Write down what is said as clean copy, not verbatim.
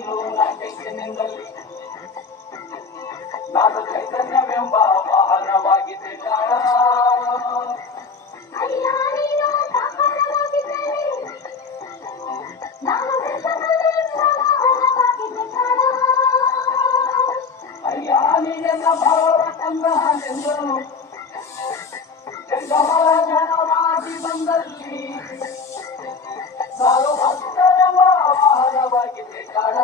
ನೀನು ನಾಟಕದಲ್ಲಿ ನಾನು ಚೈತನ್ಯವೆಂಬ ವಾಹನವಾಗಿದ್ದೆ ಕಾಣ ಅಯ್ಯ ನೀನೆಲ್ಲ ಭಾವ ತಂದೆಂದರು ಜನರಾಗಿ ಬಂದಲ್ಲಿ ನಾನು ಭಕ್ತರೆಂಬ ವಾಹನವಾಗಿದ್ದೆ ಕಾಣ